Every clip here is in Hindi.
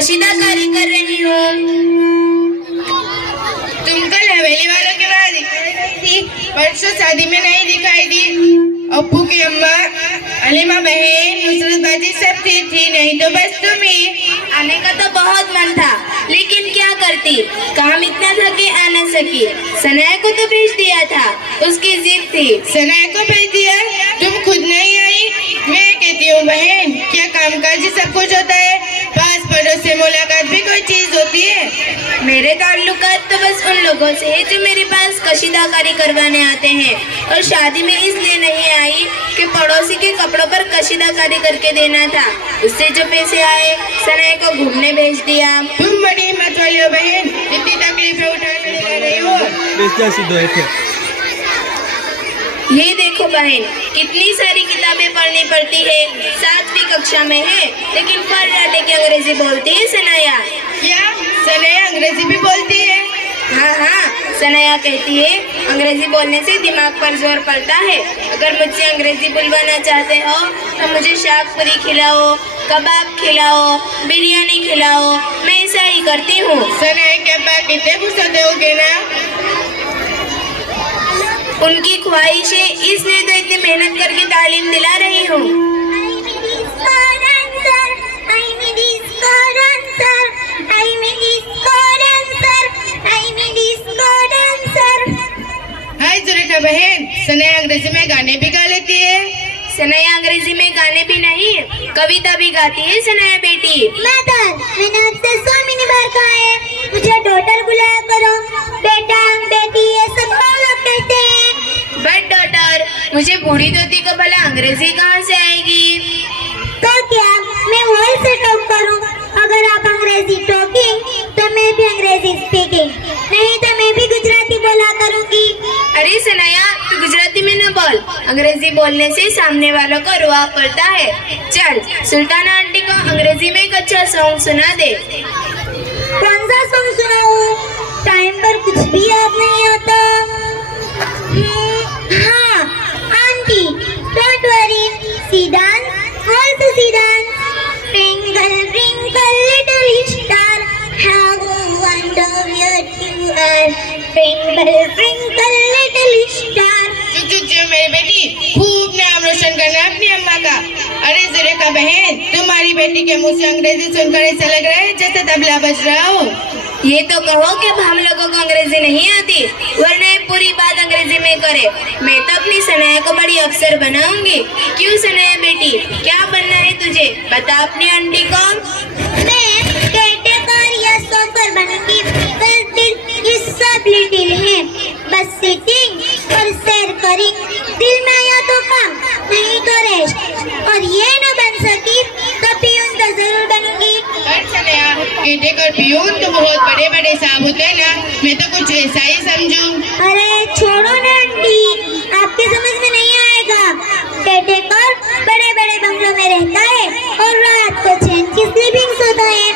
कशीदा कारी कर रही हूँ। तुम कल हवेली वालों के वहाँ दिखाई थी, परसों शादी में नहीं दिखाई दी। अप्पू की अम्मा, अलीमा बहन, नुसरत बाजी सब थी नहीं तो बस तुम ही। आने का तो बहुत मन था, लेकिन क्या करती, काम इतना था कि आ न सकी। सनाया को तो भेज दिया था, उसकी जिद थी। सनाया को भेज दिया? तुम खुद नहीं आई? मैं कहती हूँ बहन, क्या कामकाज सब कुछ होता है, पास पड़ोस से मुलाकात भी कोई चीज होती है। मेरे ताल्लुकात तो बस उन लोगों से है जो मेरे पास कशीदाकारी करवाने आते हैं, और शादी में इसलिए नहीं आई कि पड़ोसी के कपड़ों पर कशीदाकारी करके देना था। उससे जो पैसे आए सनाया को घूमने भेज दिया। तुम बड़ी हिम्मत वाली हो बहन, इतनी तकलीफें उठाने लगा रही हो। ये देखो बहन, कितनी सारी किताबें पढ़नी पड़ती है। 7वीं कक्षा में है, लेकिन फर डाटे की अंग्रेजी बोलती है सनाया। क्या सनाया अंग्रेजी भी बोलती है? हाँ, सनाया कहती है अंग्रेजी बोलने से दिमाग पर जोर पड़ता है। अगर मुझसे अंग्रेजी बुलवाना चाहते हो तो मुझे शाक पूरी खिलाओ, कबाब खिलाओ, बिरयानी खिलाओ, मैं ऐसा ही करती हूँ। सनाया के अब्बा कितने गुस्से होगे ना? उनकी ख्वाहिश है, इसलिए तो इतनी मेहनत करके तालीम दिला रही हूँ। हाय जुलेखा बहन, सनाया अंग्रेजी में गाने भी गा लेती है? सनाया अंग्रेजी में गाने भी नहीं, कविता भी गाती है सनाया बेटी। मदर, मैंने आपसे 100 मिनी बार कहा है, मुझे डॉटर बुलाया करो। बेटा, बेटी, ये सब हम लोग कहते हैं। बट डॉटर, मुझे बूढ़ी धोती को भला अंग्रेजी कहाँ से आएगी? तो क्या मैं वॉइस से टॉक करूं? अगर आप अंग्रेजी टॉकिंग तो मैं भी अंग्रेजी स्पीकिंग, नहीं तो मैं भी गुजराती बोला करूंगी। अरे सनाया, तू गुजराती में न बोल, अंग्रेजी बोलने से सामने वालों को रुआ पड़ता है। चल, सुल्ताना आंटी को अंग्रेजी में एक अच्छा सॉन्ग सुना दे। कौन सा सॉन्ग सुनाऊं? टाइम पर कुछ भी याद नहीं आता। हाँ, aunty, don't worry, see dance, also see dance. Twinkle, twinkle, little star, how wonderful you are. Twinkle, twinkle, little star. जो मेरी बेटी, खूब नाम रोशन करना अपनी अम्मा का। अरे जुलेखा बहन, तुम्हारी बेटी के मुंह से अंग्रेजी सुनकर ऐसा लग रहा है जैसे तबला बज रहा हो। ये तो कहो कि हम लोगों को अंग्रेजी नहीं आती, वरना ये पूरी बात अंग्रेजी में करे। मैं तो अपनी सनाया को बड़ी अफसर बनाऊंगी। क्यों सनाया बेटी, क्या बनना है तुझे, बता अपनी आंटी को। मैं कैटेकर या सोकर बनूंगी, बस दिल ये सब लिटिल है। बस सिटिंग और शेयर करिंग, दिल में आया तो काम, नहीं तो रेस्ट। और ये न बन सकी तो पियून तो जरूर बनूंगी। केटेकर पियून तो बहुत बड़े बड़े साहब होते हैं ना, मैं तो कुछ ऐसा ही समझूं। अरे छोड़ो ना आंटी, आपके समझ में नहीं आएगा। केटेकर बड़े बड़े बंगलों में रहता है और रात को चैन की स्लीपिंग सोता है,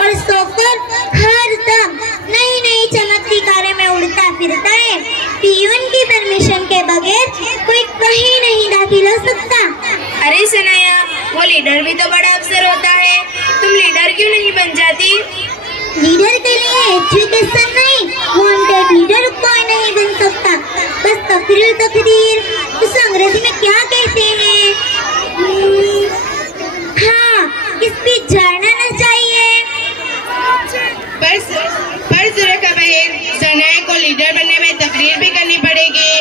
और सोकर हर दम नई नई चमकती कारें में उड़ता फिरता है। पियून की परमिशन के बगैर कोई कहीं नहीं दाखिल हो सकता। अरे सनाया, वो लीडर भी तो बड़ा अफसर होता है, तुम लीडर क्यों नहीं बन जाती? लीडर के लिए एजुकेशन नहीं, वांटेड लीडर कोई नहीं बन सकता। बस तकरीर, उसे अंग्रेजी में क्या कहते हैं? हाँ, स्पीच जानना न चाहिए। पर जुलेखा बहन, सनाया को लीडर बनने में तकरीर भी करनी पड़ेगी।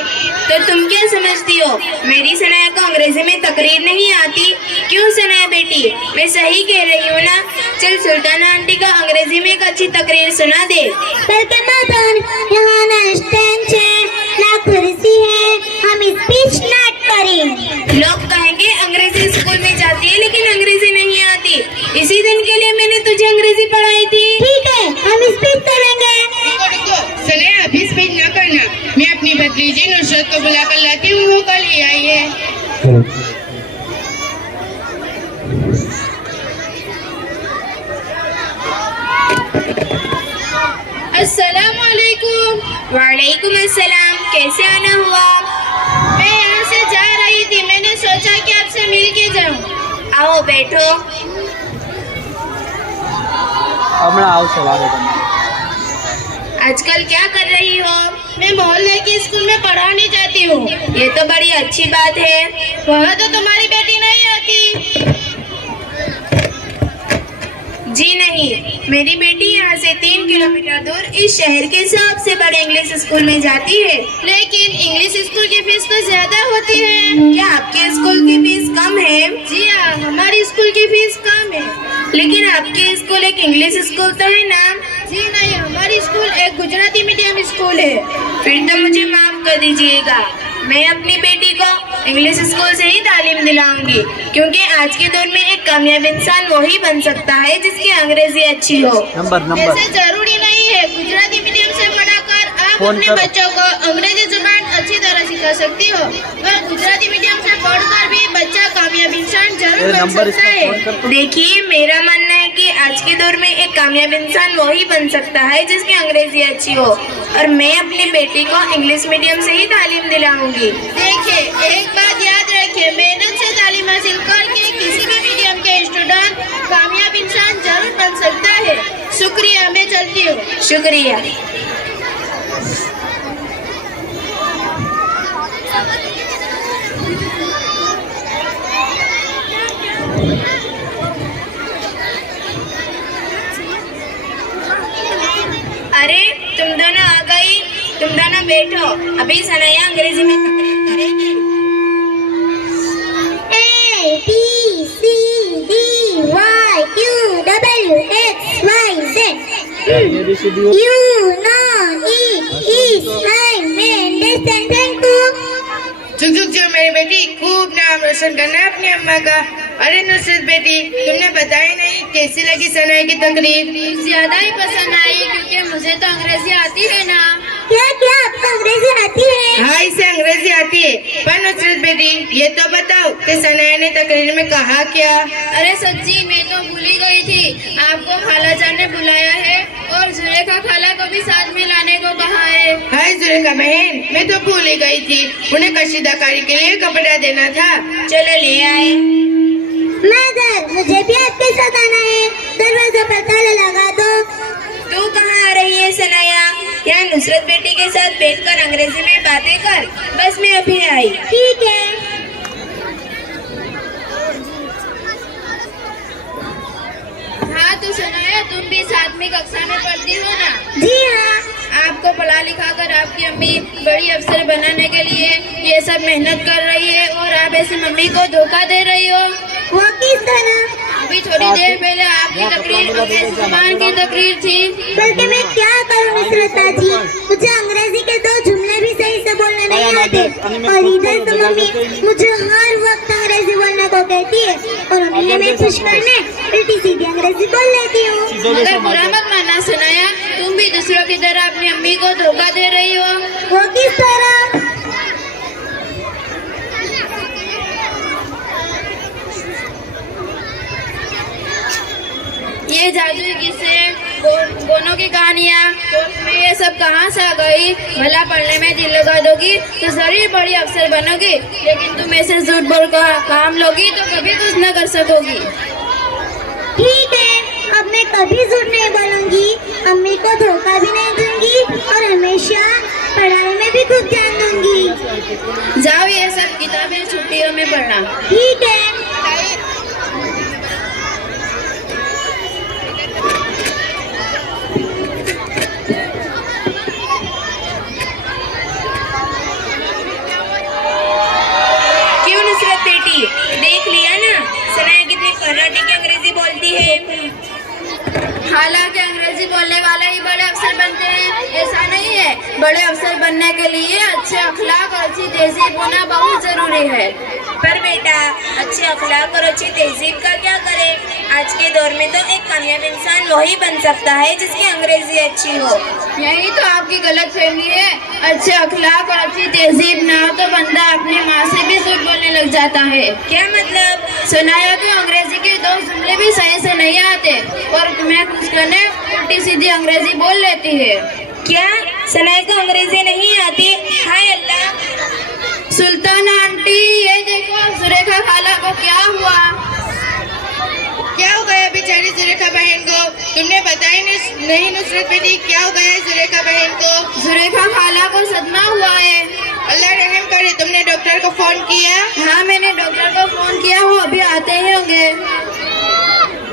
तो तुम क्या समझती हो, मेरी सनाया को अंग्रेजी में तकरीर नहीं आती? क्यों सनाया बेटी, मैं सही कह रही हूँ ना? चल सुल्ताना आंटी को अंग्रेजी में एक अच्छी तकरीर सुना दे। बल्कि मदन, यहाँ ना स्टेज है ना कुर्सी है, हम स्पीच नॉट करें। लोग कहेंगे अंग्रेजी स्कूल में जाती है लेकिन अंग्रेजी नहीं आती। इसी दिन के लिए मैंने तुझे अंग्रेजी पढ़ाई थी। ठीक है, हम स्पीच करेंगे। रुको, सनाया अभी स्पीच ना करना, मैं अपनी भतीजी नुसरत को बुला कर लाती हूँ, वो कल ही आई है। अस्सलामुअलैकुम। वालेकुम अस्सलाम, कैसे आना हुआ? मैं यहाँ से जा रही थी, मैंने सोचा कि आपसे मिल के जाऊँ। आओ बैठो। હમણાં આવશે વારે તમને. आजकल क्या कर रही हो? मैं मोहल्ले की स्कूल में पढ़ाने जाती हूँ। ये तो बड़ी अच्छी बात है। वहाँ तो तुम्हारी बेटी नहीं आती। जी नहीं, मेरी बेटी यहाँ से 3 किलोमीटर दूर इस शहर के सबसे बड़े इंग्लिश स्कूल में जाती है। लेकिन इंग्लिश स्कूल की फीस तो ज्यादा होती है। क्या आपके स्कूल की फीस कम है? जी हाँ, हमारी स्कूल की फीस कम है। लेकिन आपके स्कूल एक इंग्लिश स्कूल तो है ना? जी नहीं, हमारी स्कूल एक गुजराती मीडियम स्कूल है। फिर तो मुझे माफ कर दीजिएगा। मैं अपनी बेटी को इंग्लिश स्कूल से ही तालीम दिलाऊंगी, क्योंकि आज के दौर में एक कामयाब इंसान वही बन सकता है जिसकी अंग्रेजी अच्छी हो। નંબર ऐसे जरूरी नहीं है। गुजराती मीडियम से पढ़ाकर आप फोन अपने करो। बच्चों को अंग्रेजी जुबान अच्छी तरह सिखा सकती हो। और गुजराती मीडियम से पढ़कर भी बच्चा कामयाब इंसान जरूर बन નંબર सकता इसका है। फोन कर. देखिए, मेरा मानना है कि आज के दौर में एक कामयाब इंसान वही बन सकता है जिसकी अंग्रेजी अच्छी हो, और मैं अपनी बेटी को इंग्लिश मीडियम से ही तालीम दिलाऊंगी। देखिए, एक बात याद रखिए, मेहनत से तालीम हासिल करके किसी भी मीडियम के स्टूडेंट कामयाब इंसान जरूर बन सकता है। शुक्रिया, मैं चलती हूँ। शुक्रिया। अरे, तुम दोनों आ गई। तुम दोनों बैठो, अभी सनाया अंग्रेजी में तकरीर करेगी। A B C D Y Q W X Y Z. ABCD. You know it is my understand. Thank you. झुक झुक जो मेरी बेटी, खूब नाम रोशन करना है अपनी अम्मा का। अरे नुसरत बेटी, तुमने बताया नहीं कैसी लगी सनाई की तकरीर? ज्यादा ही पसंद आई, क्योंकि मुझे तो अंग्रेजी आती है ना। क्या क्या आपको अंग्रेजी आती है? हाँ, इसे अंग्रेजी आती है। पर नुसरत बेटी, ये तो बताओ कि सनाया ने तकरीर में कहा क्या? अरे सच्ची, मैं तो भूल ही गई थी। आपको खाला जान ने बुलाया है और जुलेखा खाला को भी साथ में लाने को कहा है। हाय जुलेखा बहन, मैं तो भूल ही गई थी। उन्हें कशीदाकारी के लिए कपड़ा देना था। चलो ले आए। मगर मुझे भी आपके साथ आना है। दरवाजा पर ताला लगा दो। तू कहाँ आ रही है सनाया? यहाँ नुसरत बेटी के साथ बैठकर अंग्रेजी में बातें कर। बस मैं अभी आई। ठीक है। हाँ तो सनाया, तुम भी साथ में कक्षा में पढ़ती हो ना? जी हाँ। आपको पढ़ा लिखा कर आपकी अम्मी बड़ी अफसर बनाने के लिए ये सब मेहनत कर रही है, और आप ऐसी मम्मी को धोखा दे रही हो। वो किस तरह? अभी थोड़ी देर पहले आपकी तकरीर अंग्रेजी जुबान की तकरीर थी। बल्कि मैं क्या करूँ नुसरता जी, मुझे अंग्रेजी के 2 जुमले भी सही से बोलने नहीं आते। और इधर से मम्मी मुझे हर वक्त अंग्रेजी बोलने को कहती है, और उन्हें मैं खुश करने उल्टी सीधी अंग्रेजी बोल लेती हूँ। मगर बुरा मत मानना सनाया, तुम भी दूसरों की तरह अपनी अम्मी को धोखा दे रही हो। वो किस तरह? ये जादुई किस्से, गोनों की कहानियाँ, में ये सब कहाँ से आ गई? भला पढ़ने में दिल लगा दोगी तो जरूर बड़ी अफसर बनोगी, लेकिन तुम ऐसे झूठ बोल कर काम लोगी तो कभी कुछ न कर सकोगी। ठीक है, अब मैं कभी झूठ नहीं बोलूंगी, अम्मी को धोखा भी नहीं दूंगी, और हमेशा पढ़ाई में भी खूब ध्यान दूंगी। जाओ, ये सब किताबें छुट्टियों में पढ़ना। ठीक है। क्यों नुसरत बेटी, देख लिया ना सनाया कितनी कर्राटे की अंग्रेजी बोलती है। हालांकि अंग्रेजी बोलने वाले ही बड़े अफसर बनते हैं, ऐसा नहीं है। बड़े अफसर बनने के लिए अच्छे अखलाक और अच्छी तहजीब होना बहुत जरूरी है। पर बेटा, अच्छे अखलाक और अच्छी तहजीब का क्या करे? आज के दौर में तो एक कामयाब इंसान वही बन सकता है जिसकी अंग्रेजी अच्छी हो। यही तो आपकी गलत फहमी है। अच्छे अखलाक और अच्छी तहजीब ना हो तो बंदा अपनी माँ से भी झूठ बोलने लग जाता है। क्या मतलब? सुनाया कि अंग्रेजी के 2 जुमले भी सही से नहीं आते, और मैं कुछ करने उल्टी सीधी अंग्रेजी बोल लेती है। क्या सनाया को अंग्रेजी नहीं आती? हाय अल्लाह। सुल्ताना आंटी, ये देखो सुरेखा खाला को क्या हुआ। क्या हो गया बेचारी जुलेखा बहन को? तुमने बताया नहीं नुसरत बेटी, क्या हो गया है जुलेखा बहन को? जुलेखा खाला को सदमा हुआ है। अल्लाह रहम करे। तुमने डॉक्टर को फोन किया? हाँ, मैंने डॉक्टर को फोन किया, वो अभी आते ही होंगे।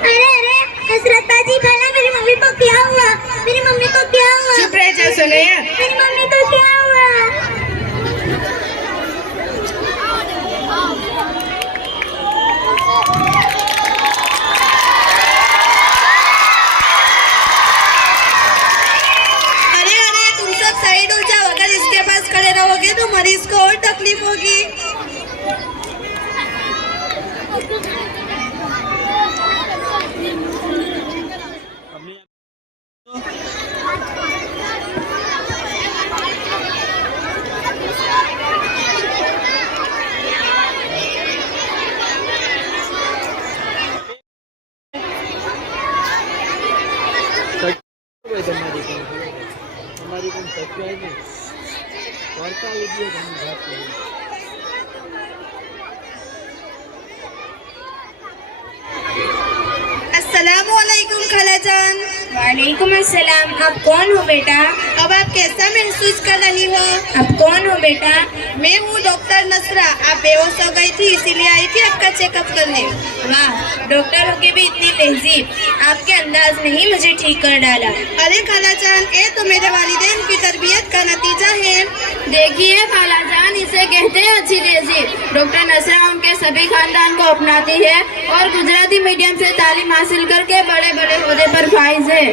अरे अरे हसरत बाजी खाला, मेरी मम्मी को क्या हुआ? मेरी मम्मी को क्या हुआ? चुप रह जा सुनैया। मेरी मम्मी को क्या हुआ? अरे अरे तुम सब साइड हो जाओ, अगर इसके पास खड़े रहोगे तो मरीज को और तकलीफ होगी। हमारी कौन सच है नहीं वार्ता होगी हम बात करें। अस्सलामुअलैकुम खालाजान। वालेकुम अस्सलाम। आप कौन हो बेटा? अब आप कैसा महसूस कर रही हो? आप कौन हो बेटा? मैं हूँ डॉक्टर नसरा। आप बेहोश हो गई थी इसीलिए आई थी आपका चेकअप करने। वाह, डॉक्टर होके भी इतनी तहजीब, आपके अंदाज ने ही मुझे ठीक कर डाला। अरे खालाजान, ये तो मेरे वालिदैन की तरबियत का नतीजा है। देखिए खालाजान, इसे कहते हैं अच्छी तहजीब। डॉक्टर नसरा उनके सभी खानदान को अपनाती है और गुजराती मीडियम से तालीम हासिल करके बड़े बड़े ओहदे पर फाइज है।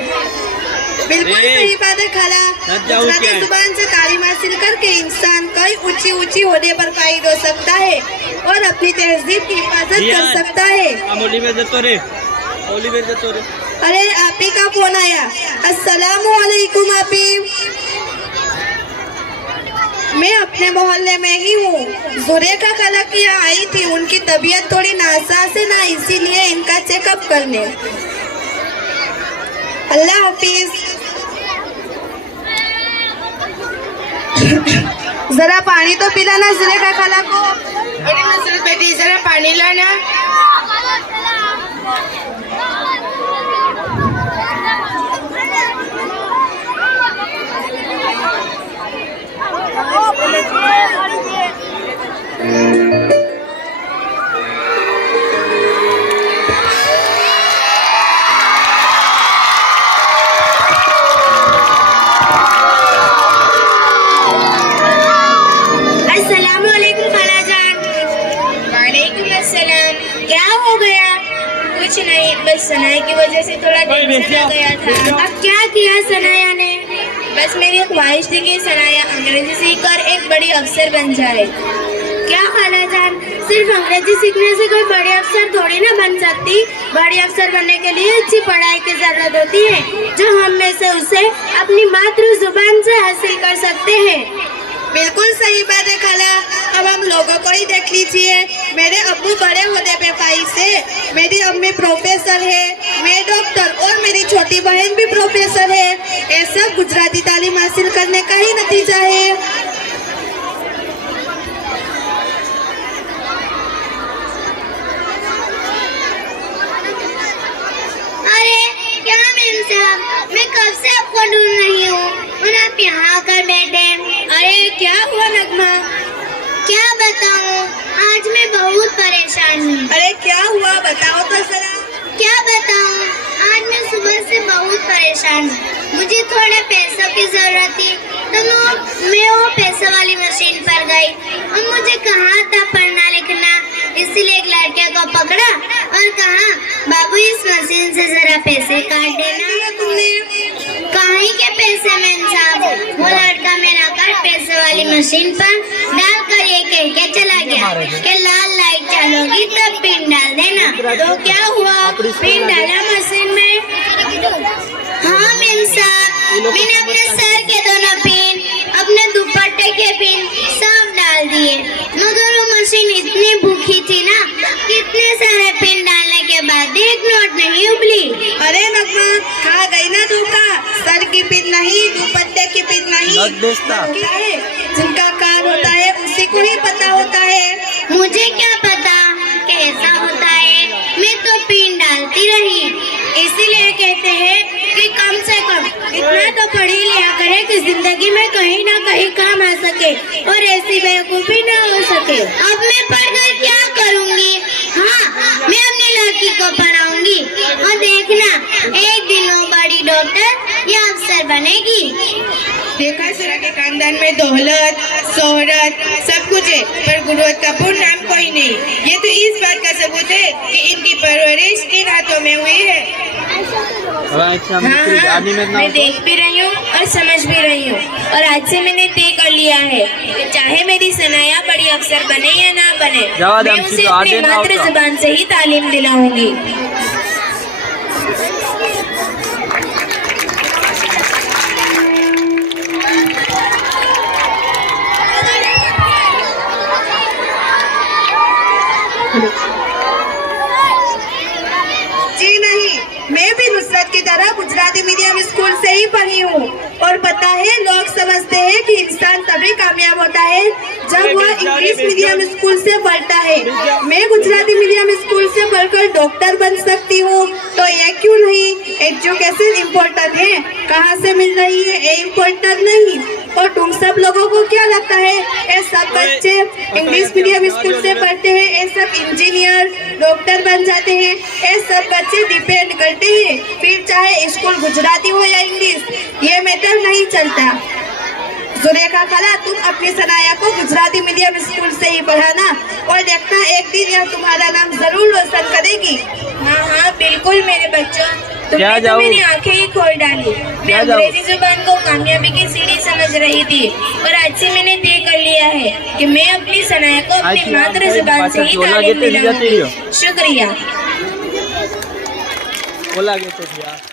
बिल्कुल सही बात है खाला। गुजराती जुबान से तालीम हासिल करके इंसान कई ऊंची ऊंची ओहदे पर फाइज हो सकता है और अपनी तहजीब की हिफाजत कर सकता है। अरे आप ही का फोन आया। अस्सलामुअलैकुम आपी। मैं अपने मोहल्ले में ही हूँ। जुलेखा खाला की यहाँ आई थी, उनकी तबीयत थोड़ी नासाज है ना, इसीलिए इनका चेकअप करने। अल्लाह हाफिज। जरा पानी तो पिलाना जुलेखा खाला को। अरे नुसरत बेटी, जरा पानी लाना। अस्सलामुअलैकुम खालाजान। वालेकुम अस्सलाम। क्या हो गया? कुछ नहीं, बस सनाया की वजह से थोड़ा टेंशन आ गया था। अब क्या किया सनाया ने? बस मेरी एक ख्वाहिश थी कि सनाया अंग्रेजी सीखकर एक बड़ी अफसर बन जाए। क्या खालाजान, सिर्फ अंग्रेजी सीखने से कोई बड़े अफसर थोड़ी ना बन सकती। बड़े अफसर बनने के लिए अच्छी पढ़ाई की जरूरत होती है, जो हम में से उसे अपनी मातृ जुबान से हासिल कर सकते हैं। बिल्कुल सही बात है खाला। अब हम लोगों को ही देख लीजिए। मेरे अब्बू बड़े होने पे फाइज है, मेरी अम्मी प्रोफेसर है, मैं डॉक्टर और मेरी छोटी बहन भी प्रोफेसर है। ये सब गुजराती तालीम हासिल करने का ही नतीजा है। अरे क्या मैम साहब, मैं कब से आपको ढूंढ रही हूँ और आप यहाँ आकर बैठे। अरे क्या हुआ नगमा? क्या बताऊँ, आज मैं बहुत परेशान हूँ। अरे क्या हुआ बताओ तो जरा। क्या बताऊँ, आज मैं सुबह से बहुत परेशान हूँ। मुझे थोड़े पैसों की जरूरत थी तो मैं वो पैसों वाली मशीन पर गई और मुझे कहा था पढ़ना लिखना, इसलिए एक लड़के को पकड़ा और कहा बाबू इस मशीन से जरा पैसे काट देना। तुमने कहीं के पैसे मैम साहब, वो लड़का मेरा कार्ड पैसे वाली मशीन पर डाल कर ये कह के चला गया कि लाल लाइट चलोगी तब पिन डाल देना। तो क्या हुआ? पिन डाला मशीन में? हाँ मैम साहब, मैंने अपने सर के दोनों पिन, अपने दुपट्टे के पिन सब डाल दिए, मगर वो मशीन इतनी भूखी थी ना, कितने सारे पिन डालने के बाद एक नोट नहीं उबली। अरे नगमा, खा गई ना धोखा। सर की पिन नहीं, दुपट्टे की पिन नहीं। क्या है? जिनका कार होता है उसी को ही पता होता है। मुझे क्या पता कैसा होता है, मैं तो पिन डालती रही। इसीलिए कहते हैं कि कम से कम तो पढ़ ही लिया करे कि जिंदगी में कहीं ना कहीं काम आ सके और ऐसी बेवकूफी ना हो सके। अब मैं पढ़कर क्या करूंगी? हाँ, मैं अपनी लड़की को पढ़ाऊंगी और देखना एक दिन वो बड़ी डॉक्टर या अफसर बनेगी। देखा सुरा के खानदान में दौलत शोहरत सब कुछ है, पर गुरुवत कपूर नाम कोई नहीं। ये तो इस बात का सबूत है कि इनकी परवरिश किन हाथों में हुई है। अच्छा हाँ, मैं देख भी रही हूँ और समझ भी रही हूँ, और आज से मैंने तय कर लिया है कि चाहे मेरी सनाया बड़ी अफसर बने या ना बने, मैं उसे अपनी मातृ जुबान से ही तालीम दिलाऊंगी। जी नहीं, मैं भी नुसरत की तरह गुजराती मीडियम स्कूल से ही पढ़ी हूँ, और पता है लोग समझते हैं कि इंसान तभी कामयाब होता है जब वह इंग्लिश मीडियम स्कूल से पढ़ता है। मैं गुजराती मीडियम स्कूल से पढ़कर डॉक्टर बन सकती हूँ, तो ये क्यों नहीं? एजुकेशन इम्पोर्टेंट है, कहाँ से मिल रही है ये इम्पोर्टेंट नहीं। और तुम सब लोगों को क्या लगता है ये सब बच्चे इंग्लिश मीडियम स्कूल से पढ़ते हैं, ये सब इंजीनियर डॉक्टर बन जाते हैं? ये सब बच्चे डिपेंड करते हैं, फिर चाहे स्कूल गुजराती हो या इंग्लिश, ये मैटर नहीं चलता। जुलेखा खाला, तुम अपनी सनाया को गुजराती मीडियम स्कूल से ही पढ़ाना, और देखना एक दिन यह तुम्हारा नाम जरूर रोशन करेगी। हाँ हाँ बिल्कुल मेरे बच्चों, तुमने तो जाओ? मेरी आंखें ही खोल डाली। मैं जाओ? अंग्रेजी जुबान को कामयाबी की सीढ़ी समझ रही थी, और आज से मैंने तय कर लिया है कि मैं अपनी सनाया को अपनी अच्छा, मातृ आप जुबान से ही पाछा झोला तालीम घेते दिलाऊंगी। जाती हो? शुक्रिया। ओला घेते